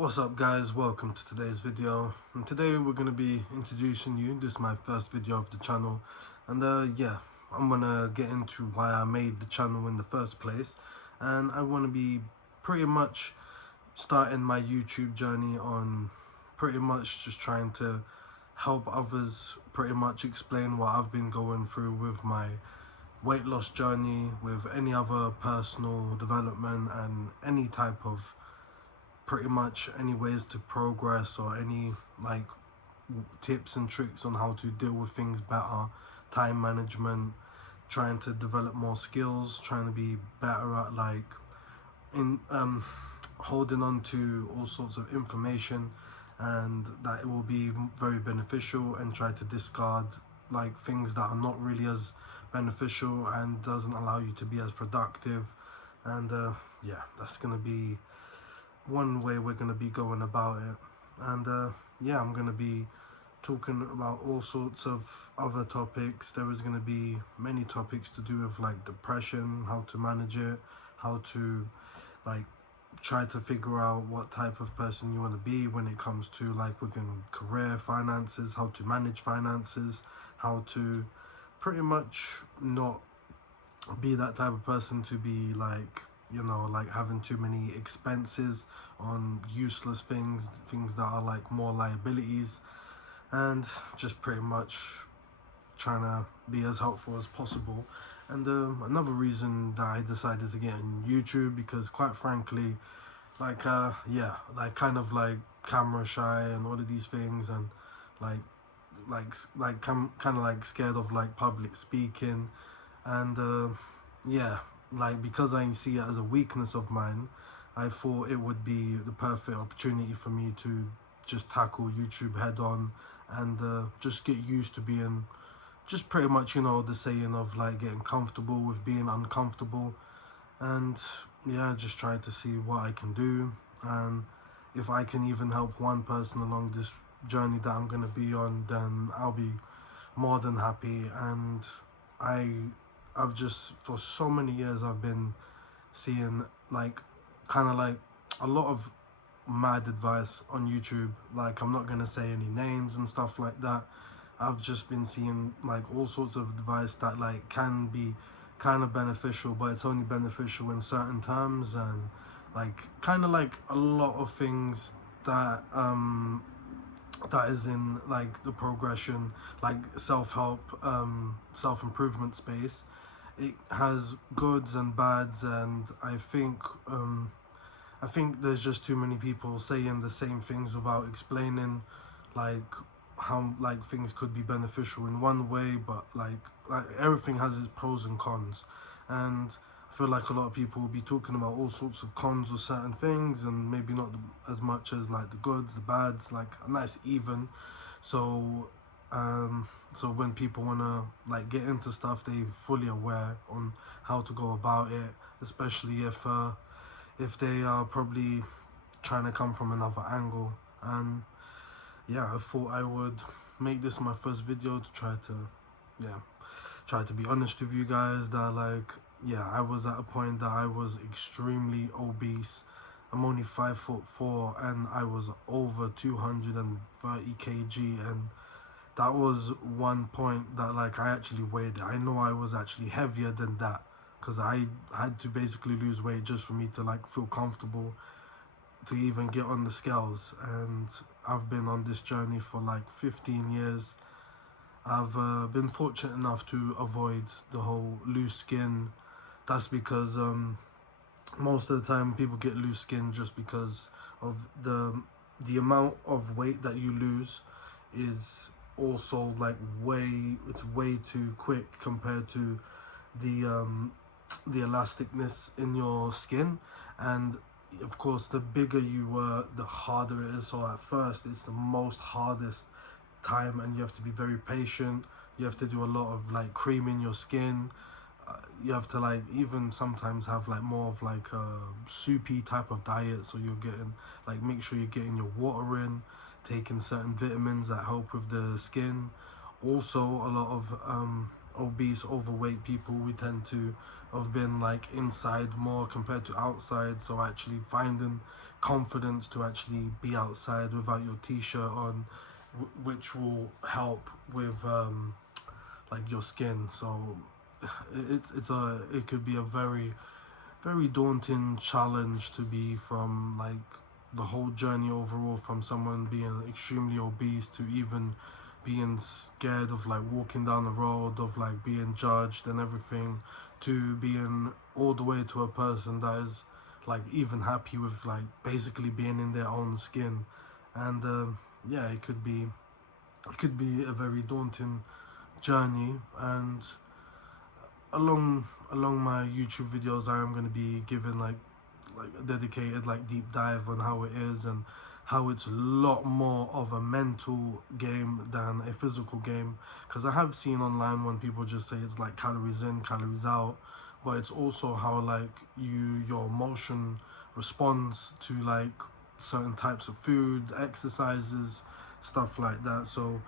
What's up guys, welcome to today's video, and today we're going to be introducing you. This is my first video of the channel, and yeah, I'm going to get into why I made the channel in the first place. And I want to be pretty much starting my YouTube journey on pretty much just trying to help others, pretty much explain what I've been going through with my weight loss journey, with any other personal development and any type of pretty much any ways to progress, or any like tips and tricks on how to deal with things better, time management, trying to develop more skills, trying to be better at holding on to all sorts of information, and that it will be very beneficial, and try to discard like things that are not really as beneficial and doesn't allow you to be as productive. And yeah, that's gonna be one way we're going to be going about it. And yeah, I'm going to be talking about all sorts of other topics. There is going to be many topics to do with like depression, how to manage it, how to like try to figure out what type of person you want to be when it comes to like within career, finances, how to manage finances, how to pretty much not be that type of person to be like, you know, like having too many expenses on useless things that are like more liabilities, and just pretty much trying to be as helpful as possible. And another reason that I decided to get in YouTube, because quite frankly, like yeah, like kind of like camera shy and all of these things, and like kind of like scared of like public speaking. And yeah, like because I see it as a weakness of mine, I thought it would be the perfect opportunity for me to just tackle YouTube head on, and just get used to being just pretty much, you know, the saying of like getting comfortable with being uncomfortable. And yeah, just try to see what I can do, and if I can even help one person along this journey that I'm going to be on, then I'll be more than happy. And I've just, for so many years, I've been seeing like kind of like a lot of mad advice on YouTube. Like, I'm not gonna say any names and stuff like that. I've just been seeing like all sorts of advice that like can be kind of beneficial, but it's only beneficial in certain terms, and like kind of like a lot of things that that is in like the progression, like self-help, self-improvement space. It has goods and bads, and I think there's just too many people saying the same things without explaining like how like things could be beneficial in one way, but like everything has its pros and cons. And I feel like a lot of people will be talking about all sorts of cons of certain things, and maybe not as much as like the goods, the bads, like a nice even. So so when people want to like get into stuff, they fully aware on how to go about it, especially if they are probably trying to come from another angle. And yeah, I thought I would make this my first video to try to, yeah, try to be honest with you guys that like, yeah, I was at a point that I was extremely obese. I'm only 5'4", and I was over 230 kg, and that was one point that like I actually weighed it. I know I was actually heavier than that, because I had to basically lose weight just for me to like feel comfortable to even get on the scales. And I've been on this journey for like 15 years. I've been fortunate enough to avoid the whole loose skin. That's because most of the time people get loose skin just because of the amount of weight that you lose is also like it's way too quick compared to the elasticness in your skin. And of course, the bigger you were, the harder it is. So at first it's the most hardest time, and you have to be very patient. You have to do a lot of like creaming your skin. You have to like even sometimes have like more of like a soupy type of diet, so you're getting like, make sure you're getting your water in, taking certain vitamins that help with the skin. Also a lot of obese, overweight people, we tend to have been like inside more compared to outside. So actually finding confidence to actually be outside without your t-shirt on, which will help with like your skin. So it could be a very daunting challenge to be from like the whole journey overall, from someone being extremely obese to even being scared of like walking down the road, of like being judged and everything, to being all the way to a person that is like even happy with like basically being in their own skin. And yeah, it could be a very daunting journey. And along my YouTube videos, I am going to be giving like a dedicated like deep dive on how it is, and how it's a lot more of a mental game than a physical game. Because I have seen online when people just say it's like calories in, calories out, but it's also how like your emotion responds to like certain types of food, exercises, stuff like that. So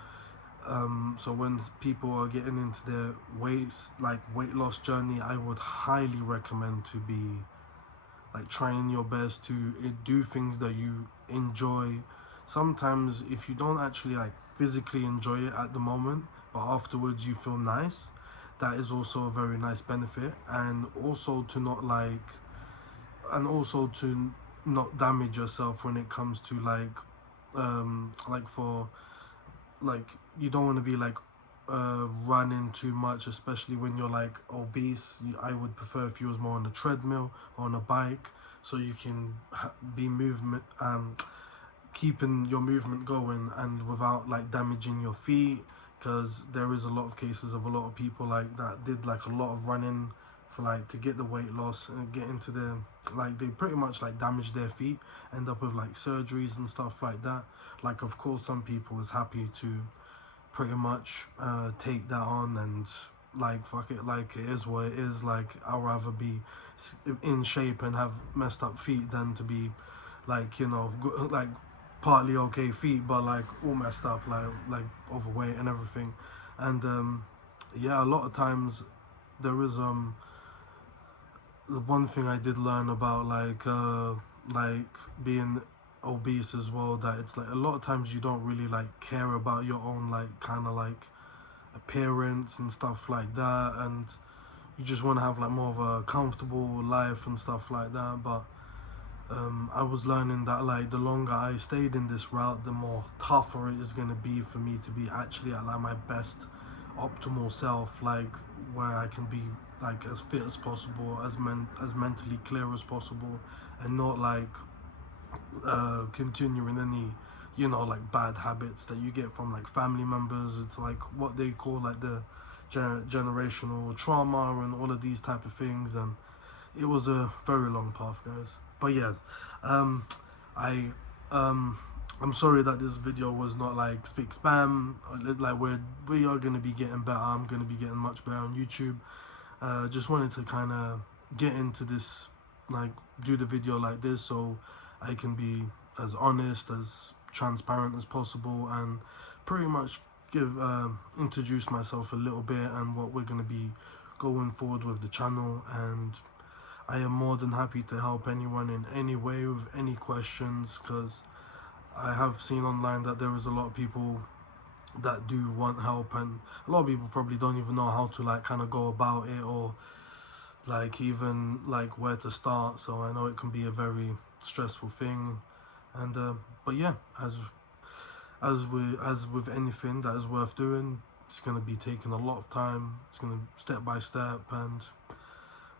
when people are getting into their weight loss journey, I would highly recommend to be like trying your best to do things that you enjoy. Sometimes if you don't actually like physically enjoy it at the moment, but afterwards you feel nice, that is also a very nice benefit. And also to not damage yourself when it comes to like for like you don't want to be like running too much, especially when you're like obese. I would prefer if you was more on the treadmill or on a bike, so you can be keeping your movement going and without like damaging your feet. Because there is a lot of cases of a lot of people like that did like a lot of running for like to get the weight loss and get into the like they pretty much like damage their feet, end up with like surgeries and stuff like that. Like of course some people is happy to pretty much take that on and like fuck it, like it is what it is. Like I'd rather be in shape and have messed up feet than to be like, you know, like partly okay feet but like all messed up, like overweight and everything. And yeah, a lot of times there is the one thing I did learn about like being obese as well, that it's like a lot of times you don't really like care about your own like kind of like appearance and stuff like that, and you just want to have like more of a comfortable life and stuff like that. But I was learning that like the longer I stayed in this route, the more tougher it is going to be for me to be actually at like my best optimal self, like where I can be like as fit as possible, as mentally clear as possible, and not like continuing any, you know, like bad habits that you get from like family members. It's like what they call like the generational trauma and all of these type of things. And it was a very long path, guys. But yeah, I I'm sorry that this video was not like speak spam. Like we are gonna be getting better. I'm gonna be getting much better on YouTube. Just wanted to kind of get into this, like do the video like this, so I can be as honest, as transparent as possible, and pretty much introduce myself a little bit and what we're gonna be going forward with the channel. And I am more than happy to help anyone in any way with any questions, because I have seen online that there is a lot of people that do want help, and a lot of people probably don't even know how to like kind of go about it, or like even like where to start. So I know it can be a very stressful thing. And but yeah, as with anything that is worth doing, it's going to be taking a lot of time. It's going to step by step, and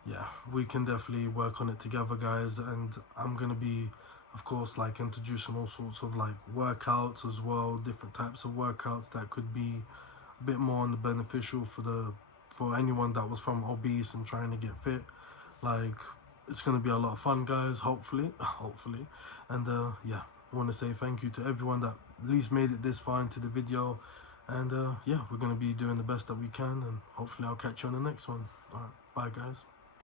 yeah, we can definitely work on it together, guys. And I'm going to be, of course, like introducing all sorts of like workouts as well, different types of workouts that could be a bit more on the beneficial for anyone that was from obese and trying to get fit. Like, it's going to be a lot of fun, guys, hopefully. And yeah, I want to say thank you to everyone that at least made it this far into the video. And yeah, we're going to be doing the best that we can, and hopefully I'll catch you on the next one. All right, bye, guys.